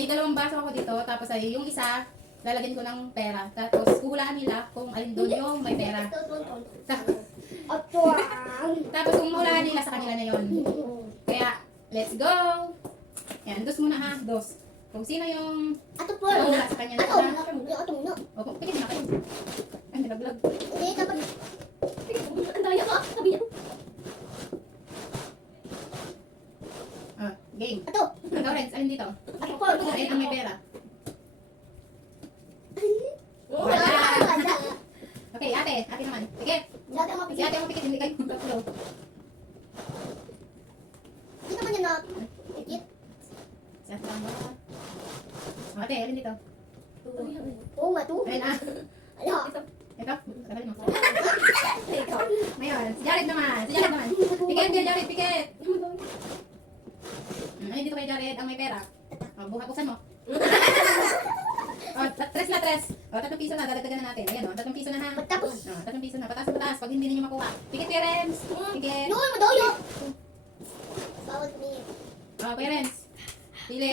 may dalawang baso ako dito, tapos ay yung isa, lalagyan ko ng pera. Tapos huhulaan nila kung alin doon yung may pera. Tapos kung hulaan nila sa kanila na yon. Kaya, let's go! Yan, dos muna ha, dos. Kung sino yung hula sa kanya na pera. O, pikit na kayo. Ay, nilaglag. Ang daya ka, sabi niya. Ah, game. Ato. Ikaw, Renz, alin dito? Alin ang may pera? Okay, ate naman. Pikit. Si ate ang pikit, hindi kayo magkaklo. Hindi naman yan na. Pikit. Si ate ang baka. Ate, alin dito? Oo nga, to. Alin ah. Ala. Ito, tagalin mo. Ngayon, si Jared naman. Pikit, kay Jared, pikit. Alin dito kay Jared ang may pera? O, buksan mo. O, tres na tres. O, 3 piso na, dadagdagan na natin. Ayan o, 3 piso na ha. Tapos. O, 3 piso na, pataas. Pag hindi ninyo makuha. Pikit, Kuya Renz. Pikit. No, madayo. Bawal kami. O, Kuya Renz. Pili.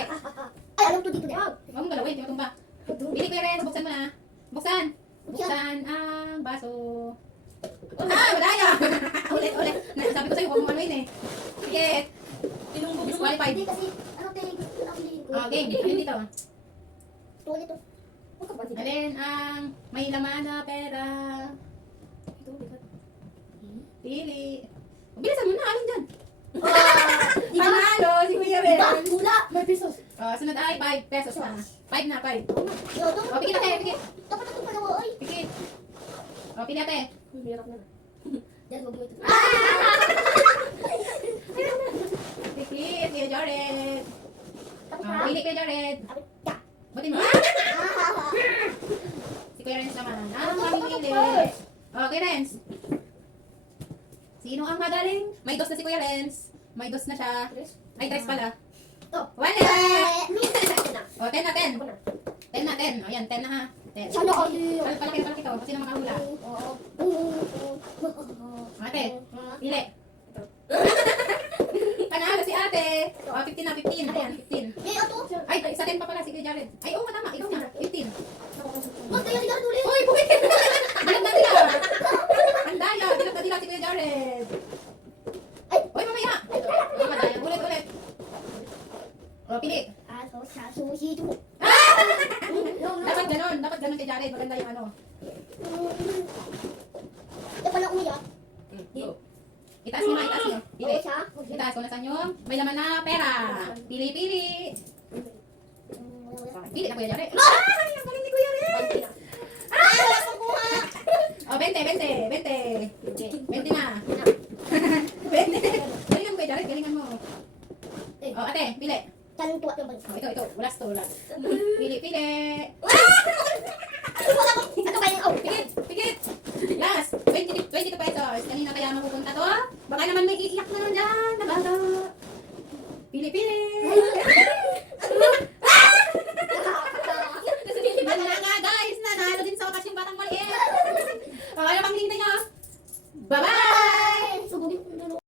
Ay, alam to dito na. Huwag mong galawin, di matumba. Pili, Kuya Renz, buksan mo na. Buksan ang baso. Madaya! Ulit. Sabi ko sa'yo, huwag mo anuin eh. Pikit. Disqualified. Hindi kasi, ano tayo gusto na piliin ko. O, game. Alin dito? Ito ulit to. Huwag ka ba? Alin ang may laman na pera? Pili. Bilisan mo na, alin dyan? Panalo si Kuya Renz. Hula. May pesos. Sunod ay 5 pesos na. 5 na, 5. O, pikit ate, pikit. Dapat ito pala, oy. Pikit. O, pili ate. Hirap na. Yan, huwag mo ito. Pikit, Kuya Jared. Pili Kuya Jared. Buti mo. Si Kuya Renz naman. Ang mamimili. O, Kuya Renz. Sino ang magaling? May dos na si Kuya Renz. May dos na siya. Ay, tres pala. Ito. Wala! O, 10 na. Ako na. 10 na, 10. O, yan, 10 na ha. 10. Sana kasi. Palaki to. Sino makahula? Ate, pili. Panalo si ate. O, 15 na, 15. Ayan, 15. Eh, ato. Ay, isa 10 pa pala si Kuya Jared. Ay, oo, tama. Ikaw na. 15. Mas kaya si Jared ulit. Uy, bumikit! Dilat na nila! Ang daya! Dilat na nila si Kuya Jared! Ay! Uy, mamaya! O, madaya. Ulit. O, pili. Aso sa sushi to. Dapat ganon kay Jared. Maganda yung ano. Ito pala umiyak. Itaas nyo. Pili. Oo siya. Itaas kung nasan yung may laman na pera. Pili. Pili na Kuya Jared. Ay, ang galing ni Kuya Jared! O, 20.